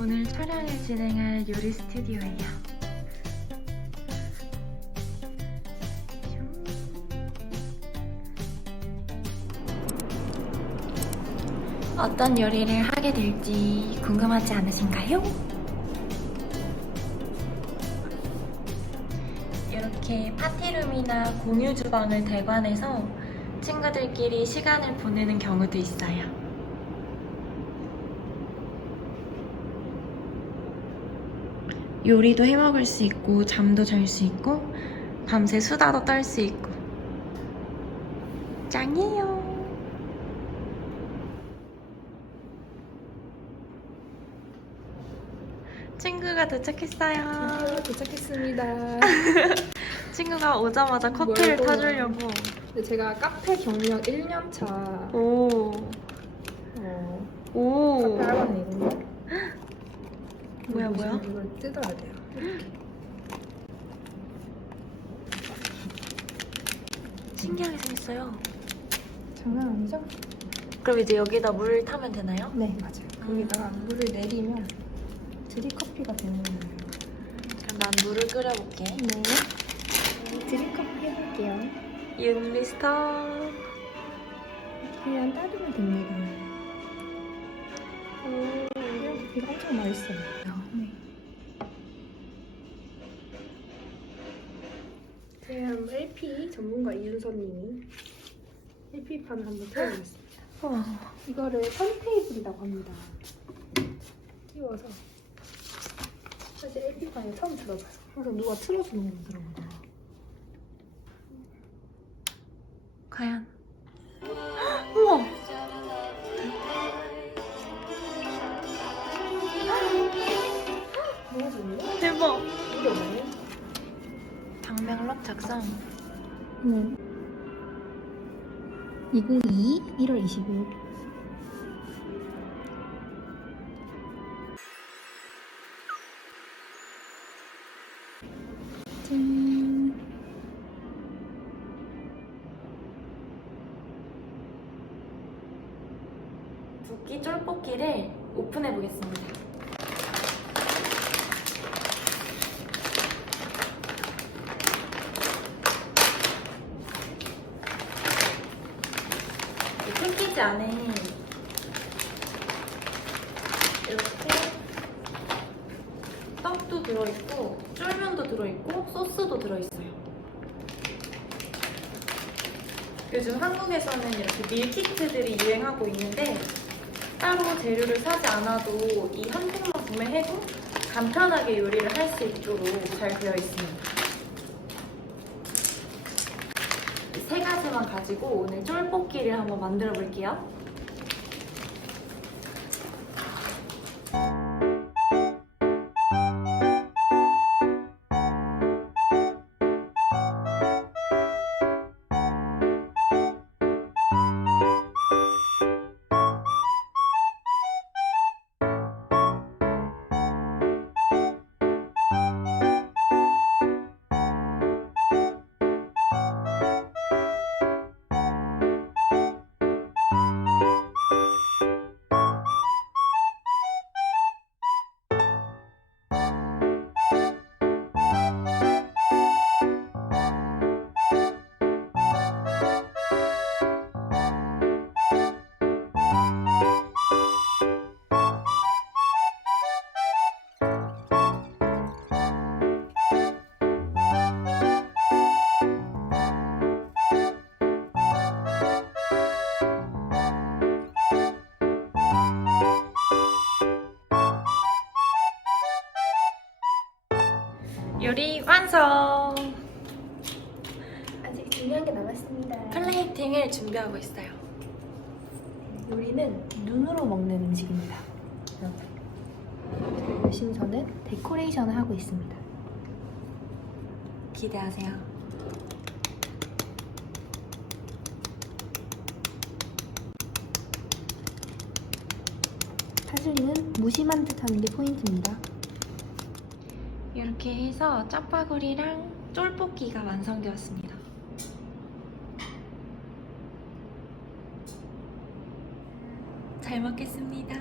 오늘 촬영을 진행할 요리 스튜디오예요. 어떤 요리를 하게 될지 궁금하지 않으신가요? 이렇게 파티룸이나 공유 주방을 대관해서 친구들끼리 시간을 보내는 경우도 있어요. 요리도 해먹을 수 있고 잠도 잘 수 있고 밤새 수다도 떨 수 있고 짱이에요. 친구가 도착했어요. 도착했습니다. 친구가 오자마자 커피를 타주려고. 근데 제가 카페 경력 1년 차. 오. 오. 카페 알바네요. 뭐야? 이걸 뜯어야 돼요. 이렇게. 신기하게 생겼어요. 장난 아니죠? 그럼 이제 여기다 물 타면 되나요? 네, 맞아요. 거기다가 물을 내리면 드립커피가 되는 거예요. 그럼 난 물을 끓여볼게. 네. 드립커피 해볼게요. 윤미스터. 그냥 따르면 됩니다. 이거 엄청 맛있어요. 네. 제가 LP 전문가 이윤서님이 LP판을 한번 띄워봤습니다. 이거를 턴테이블이라고 합니다. 띄워서 사실 LP판을 처음 들어봐요. 항상 누가 틀어주는 거 들어보다가 과연. 우와. 너무 좋네요. 대박. 이게 뭐예요? 방명록 작성. 2022 1월 25일. 짠. 붓기 쫄뽑기를 오픈해 보겠습니다. 이 패키지 안에 이렇게 떡도 들어있고 쫄면도 들어있고 소스도 들어있어요. 요즘 한국에서는 이렇게 밀키트들이 유행하고 있는데 따로 재료를 사지 않아도 이 한 통만 구매해도 간편하게 요리를 할 수 있도록 잘 되어 있습니다. 이 세 가지만 가지고 오늘 쫄볶이를 한번 만들어 볼게요. 요리 완성! 아직 중요한 게 남았습니다. 플레이팅을 준비하고 있어요. 요리는 눈으로 먹는 음식입니다. 여러분. 열심히 저는 데코레이션을 하고 있습니다. 기대하세요. 파슬리는 무심한 듯 하는 게 포인트입니다. 이렇게 해서 짜파구리랑 쫄볶이가 완성되었습니다. 잘 먹겠습니다.